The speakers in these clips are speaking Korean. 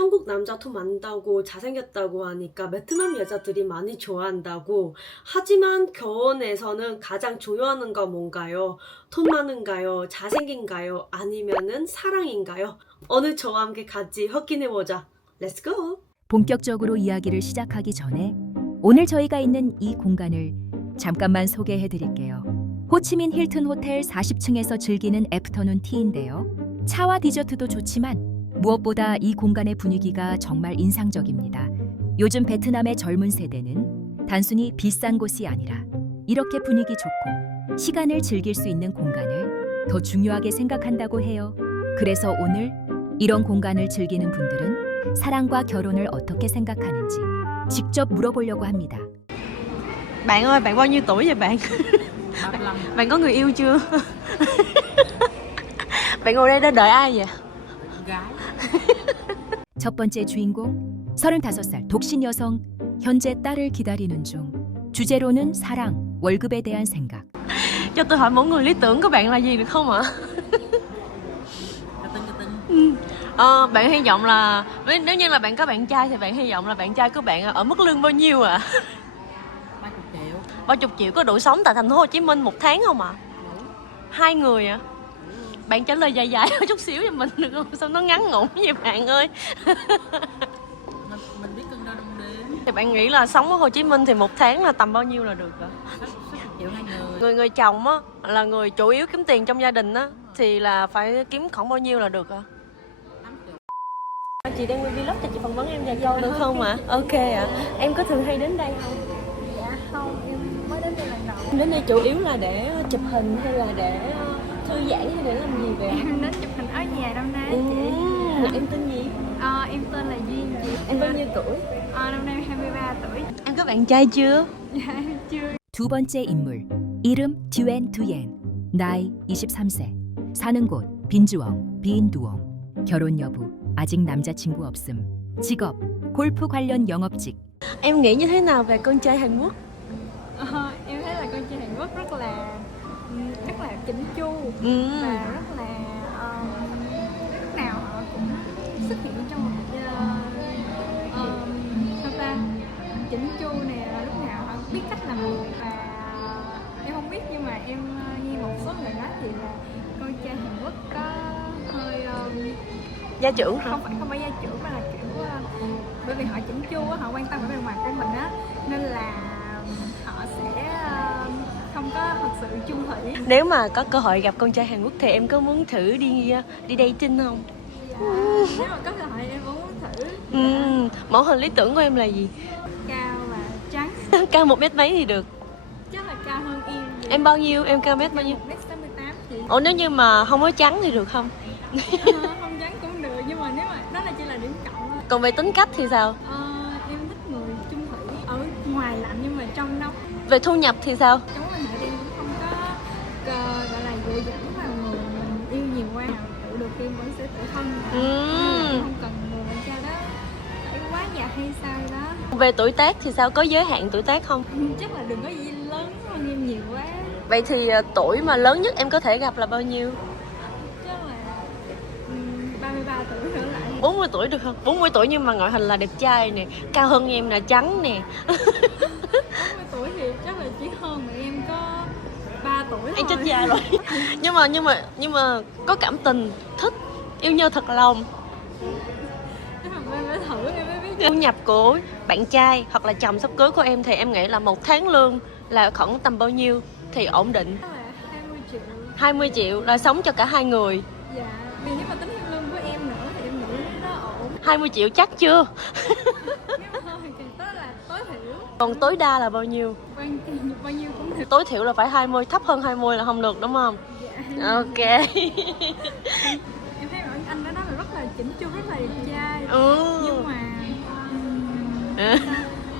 한국 남자 돈 많다고 잘생겼다고 하니까 베트남 여자들이 많이 좋아한다고. 하지만 결혼에서는 가장 중요한 건 뭔가요? 돈 많은가요? 잘생긴가요? 아니면은 사랑인가요? 오늘 저와 함께 같이 확인해보자. Let's go! 본격적으로 이야기를 시작하기 전에 오늘 저희가 있는 이 공간을 잠깐만 소개해 드릴게요. 호치민 힐튼 호텔 40층에서 즐기는 애프터눈 티인데요. 차와 디저트도 좋지만 무엇보다 이 공간의 분위기가 정말 인상적입니다. 요즘 베트남의 젊은 세대는 단순히 비싼 곳이 아니라 이렇게 분위기 좋고 시간을 즐길 수 있는 공간을 더 중요하게 생각한다고 해요. 그래서 오늘 이런 공간을 즐기는 분들은 사랑과 결혼을 어떻게 생각하는지 직접 물어보려고 합니다. Bạn ơi, bạn bao nhiêu tuổi vậy bạn? bạn có người yêu chưa? bạn ngồi đây để đợi ai vậy? 첫 번째 주인공 35살 독신 여성 현재 딸을 기다리는 중 주제로는 사랑, 월급에 대한 생각. Cho tôi hỏi mỗi người lý tưởng của bạn là gì được không ạ? Ừ. Ờ, bạn hy vọng là nếu nếu như là bạn có bạn trai thì bạn hy vọng là bạn trai của bạn ở mức lương bao nhiêu ạ? ba chục triệu 30 triệu có đủ sống tại thành phố Hồ Chí Minh một tháng không ạ? Hai người ạ? Bạn trả lời dài dài một chút xíu cho mình được không? Sao nó ngắn ngủn vậy bạn ơi? mình, mình biết cân đo đong đếm Thì bạn nghĩ là sống ở Hồ Chí Minh thì một tháng là tầm bao nhiêu là được ạ? triệu hai người Người người chồng á là người chủ yếu kiếm tiền trong gia đình á thì là phải kiếm khoảng bao nhiêu là được ạ? Chị đang quay vlog cho chị phỏng vấn em vài câu được không ạ? Ok ạ. Em có thường hay đến đây không? Dạ không, em mới đến đây lần đầu đến đây chủ yếu là để chụp hình hay là để thư giãn hay để làm gì vậy? Em đến chụp hình ở nhà năm nay chị em tên gì? Ờ, Em tên là Duyên chị Em bao nhiêu tuổi? Ờ, Năm nay em 23 tuổi Em có bạn trai chưa? Dạ em chưa 두 번째 인물 이름 듀엔 두옌 나이 23세 사는 곳 빈주엉 비인두엉 결혼 여부 아직 남자친구 없음 직업 골프 관련 영업직 Em nghĩ như thế nào về con trai Hàn Quốc? Ờ, chỉnh chu Ừ. Và rất là ờm, Lúc nào họ cũng xuất hiện trong một uh, Sao ta Chỉnh chu nè và Lúc nào họ biết cách làm người Và em không biết nhưng mà em nghe một số người nói thì là con trai Hàn Quốc có hơi ờm, Gia trưởng hả? không phải không phải gia trưởng mà là kiểu ờ, bởi vì họ chỉnh chu họ quan tâm đến bề ngoài của mình á nên là không có thật sự chung thủy Nếu mà có cơ hội gặp con trai Hàn Quốc thì em có muốn thử đi ờ, đi dating không? nếu mà có cơ hội em cũng muốn thử Ừ. Mẫu hình lý tưởng của em là gì? cao và trắng Cao một mét mấy thì được. chắc là cao hơn em vậy. Em bao nhiêu? Em cao mét bao nhiêu? mét sáu mươi tám chị Ủa nếu như mà không có trắng thì được không? Ờ, không trắng cũng được nhưng mà nếu mà đó là chỉ là điểm cộng thôi Còn về tính cách thì sao? Ờ, em thích người chung thủy ở ngoài lạnh nhưng mà trong nóng Về thu nhập thì sao? trong sẽ tự thân. Em không cần người bạn trai đó phải quá già hay sao đó Về tuổi tác thì sao? Có giới hạn tuổi tác không? chắc là đừng có gì lớn hơn em nhiều quá Vậy thì ờ, tuổi mà lớn nhất em có thể gặp là bao nhiêu? chắc là ừm, 33 tuổi trở lại 40 tuổi được không? 40 tuổi nhưng mà ngoại hình là đẹp trai nè, cao hơn em là trắng nè. 40 tuổi thì chắc là chỉ hơn mà em có 3 tuổi thôi Em chết già rồi. nhưng mà nhưng mà nhưng mà có cảm tình, thích, yêu nhau thật lòng. Thu nhập của bạn trai hoặc là chồng sắp cưới của em thì em nghĩ là một tháng lương là khoảng tầm bao nhiêu thì ổn định. chắc là 20 triệu 20 triệu là sống cho cả hai người. dạ vì nếu mà tính theo lương của em nữa thì em nghĩ nó ổn 20 triệu chắc chưa? Còn tối đa là bao nhiêu? bao nhiêu cũng được Tối thiểu là phải 20, thấp hơn 20 là không được đúng không? dạ Ok. anh đó là rất là chỉnh chu rất là đẹp trai ừ. nhưng mà Ừ.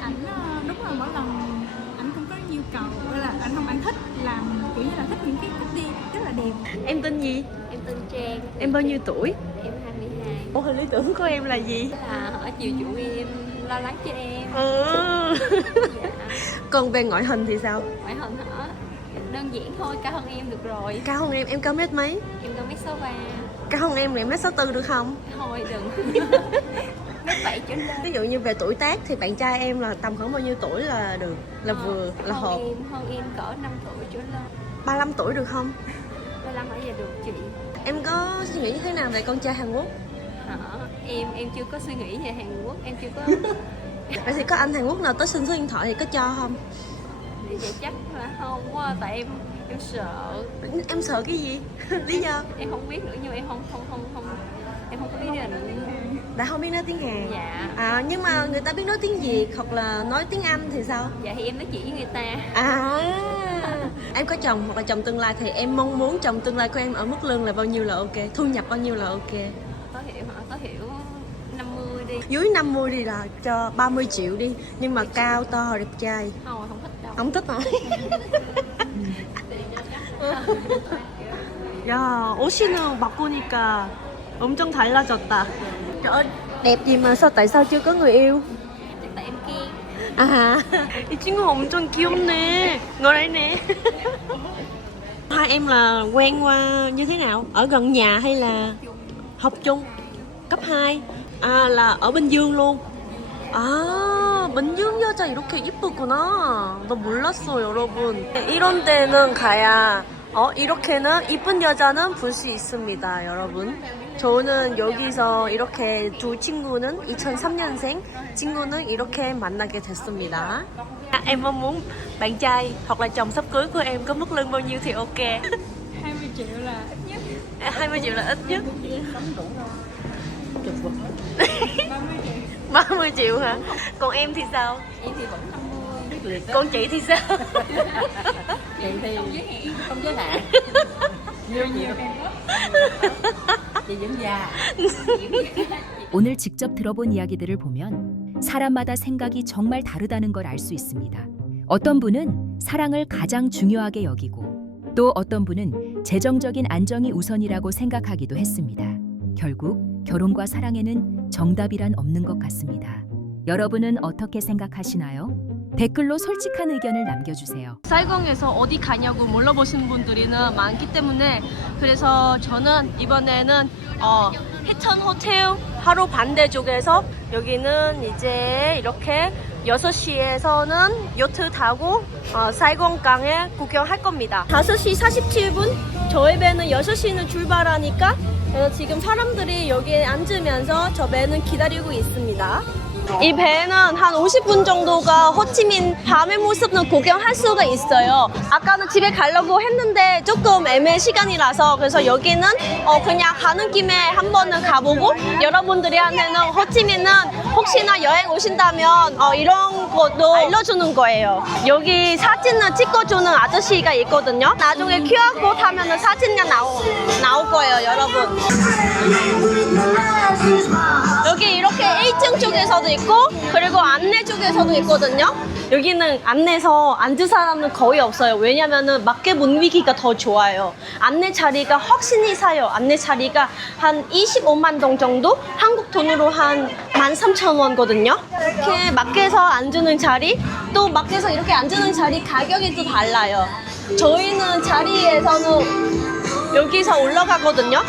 ảnh ờ, đúng là mỗi lần ảnh cũng có nhu cầu gọi là ảnh không ảnh thích làm kiểu như là thích những cái cách đi rất là đẹp Em tên gì? Em tên Trang, Em bao nhiêu tuổi? em 22 Mẫu hình lý tưởng của em là gì? là ở chiều chủ em lo lắng cho em Ừ. dạ. Còn về ngoại hình thì sao? ngoại hình hả đơn giản thôi cao hơn em được rồi. Cao hơn em, em cao mét mấy? em cao mét sáu ba. Cao hơn em thì em mét sáu tư được không? thôi đừng. Ví dụ như về tuổi tác thì bạn trai em là tầm khoảng bao nhiêu tuổi là được? Là vừa là hơn hợp? em hơn em cỡ 5 tuổi trở lên. 35 tuổi được không? 35 ở giờ được chị. Em có suy nghĩ như thế nào về con trai Hàn Quốc? Hả? Em em chưa có suy nghĩ về Hàn Quốc em chưa có vậy thì có anh Hàn Quốc nào tới xin số điện thoại thì có cho không thì vậy chắc là không quá tại em em sợ. Em sợ cái gì? Lý do? Em không biết nữa nhưng em không không không không em không có biết là đã không biết nói tiếng Hàn? Dạ. À nhưng mà người ta biết nói tiếng Việt hoặc là nói tiếng Anh thì sao? Dạ thì em nói chuyện với người ta. À. Em có chồng hoặc là chồng tương lai thì em mong muốn chồng tương lai của em ở mức lương là bao nhiêu là ok? Thu nhập bao nhiêu là ok? Có hiểu hả? Có hiểu 50 đi. Dưới 50 đi là cho 30 triệu đi nhưng mà cao to đẹp trai. Không không thích đâu không thích hả 야 옷이는 바꾸니까 엄청 달라졌다 trời ơi đẹp gì mà sao tại sao chưa có người yêu Chắc tại em kiên à 이 친구 엄청 귀엽네 ngồi đây nè hai em là quen qua như thế nào ở gần nhà hay là học chung cấp 2 à là ở bình dương luôn 아 dương 여자 이렇게 이쁘구나 나 몰랐어 여러분 이런 데는 가야 어 이렇게는 이쁜 여자는 볼 수 있습니다 여러분 저는 여기서 이렇게 두 친구는 2003년생 친구는 이렇게 만나게 됐습니다 à, em mong muốn bạn trai hoặc là chồng sắp cưới của em có mức lương bao nhiêu thì ok 20 triệu là ít nhất 20 triệu là ít nhất 30 triệu 30 triệu hả còn em thì sao em thì vẫn 50 quyết liệt đó còn chị thì sao chị thì không giới hạn nhiều nhiều chị vẫn già 오늘 직접 들어본 이야기들을 보면 사람마다 생각이 정말 다르다는 걸 알 수 있습니다. 어떤 분은 사랑을 가장 중요하게 여기고 또 어떤 분은 재정적인 안정이 우선이라고 생각하기도 했습니다. 결국 결혼과 사랑에는 정답이란 없는 것 같습니다. 여러분은 어떻게 생각하시나요? 댓글로 솔직한 의견을 남겨주세요. 사이공에서 어디 가냐고 물어보시는 분들이 많기 때문에 그래서 저는 이번에는 어, 해천 호텔 하루 반대쪽에서 여기는 이제 이렇게 6시에서는 요트 타고 어, 사이공강에 구경할 겁니다. 5시 47분 저희 배는 6시는 출발하니까 그래서 지금 사람들이 여기에 앉으면서 저 배는 기다리고 있습니다. 이 배는 한 50분 정도가 호치민 밤의 모습을 구경할 수가 있어요. 아까는 집에 가려고 했는데 조금 애매 시간이라서 그래서 여기는 어 그냥 가는 김에 한 번은 가보고 여러분들이한테는 호치민은 혹시나 여행 오신다면 어 이런 것도 알려주는 거예요. 여기 사진을 찍어주는 아저씨가 있거든요. 나중에 QR 코드 하면은 사진이 나오, 나올 거예요, 여러분. 여기 이렇게 1층 쪽에서도 있고 그리고 안내 쪽에서도 있거든요. 여기는 안내서 앉을 사람은 거의 없어요. 왜냐면은 맞게 분위기가 더 좋아요. 안내 자리가 확실히 사요. 안내 자리가 한 25만 동 정도? 한국 돈으로 한 13,000원 거든요. 이렇게 마켓에서 앉는 자리, 또 마켓에서 이렇게 앉는 자리 가격이 또 달라요. 저희는 자리에서는 여기서 올라가거든요.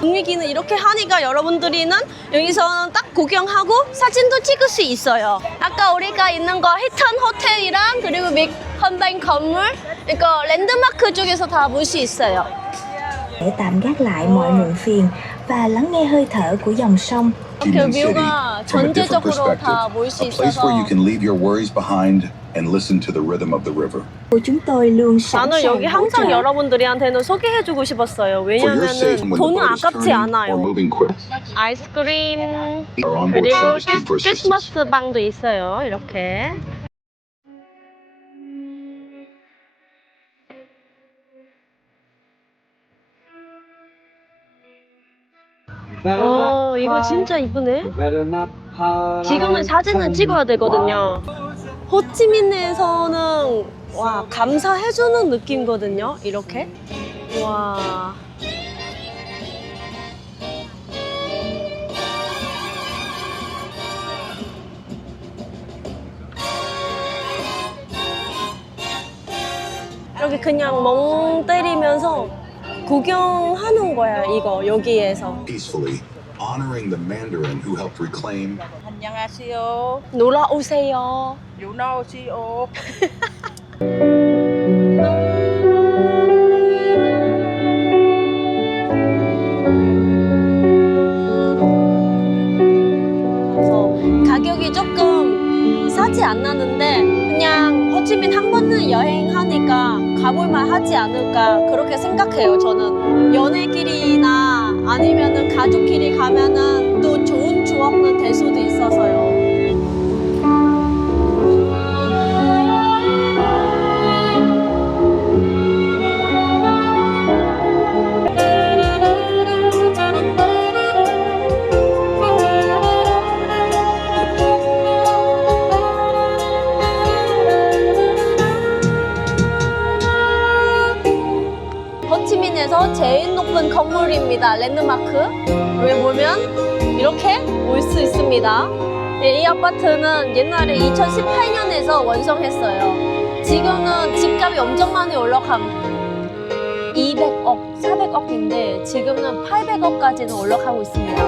분위기는 이렇게 하니까 여러분들이는 여기서는 딱 구경하고 사진도 찍을 수 있어요. 아까 우리가 있는 거 히튼 호텔이랑 그리고 믹 컨벤 건물 이거 랜드마크 쪽에서 다 볼 수 있어요. để tạm gác lại mọi muộn phiền và lắng nghe hơi thở của dòng sông. 이렇게 뷰가 a different 전체적으로 다 perspective. 볼수 A place where 있어서 you can leave your worries behind and listen to the rhythm of the river. Của chúng tôi luôn sẵn 나는 여기 hỗ 항상 trợ. 여러분들한테는 소개해주고 싶었어요. For your safe 왜냐면은 when the 돈은 boat is 아깝지 turning or 않아요. moving quick. 아이스크림 Our onboard 그리고 service team for assistance. 크리스마스 방도 있어요. 이렇게. 어, 이거 진짜 이쁘네. 지금은 사진을 찍어야 되거든요. 호치민에서는 와 감사해주는 느낌거든요. 이렇게. 와. 이렇게 그냥 멍 때리면서 구경하는 거야 이거 여기에서. Peacefully honoring the Mandarin who helped reclaim 안녕하세요. 놀러 오세요. 유나 오시오. 그래서 가격이 조금 싸지 않았는데 그냥 호치민 한 번은 여행하니까 가볼만 하지 않을까 그렇게 생각해요 저는 연애끼리나 아니면은 가족끼리 가면은 또 좋은 추억은 될 수도 있어서요 이렇게 올 수 있습니다. 네, 이 아파트는 옛날에 2018년에서 완성했어요. 지금은 집값이 엄청 많이 올라감. 200억, 400억인데 지금은 800억까지는 올라가고 있습니다.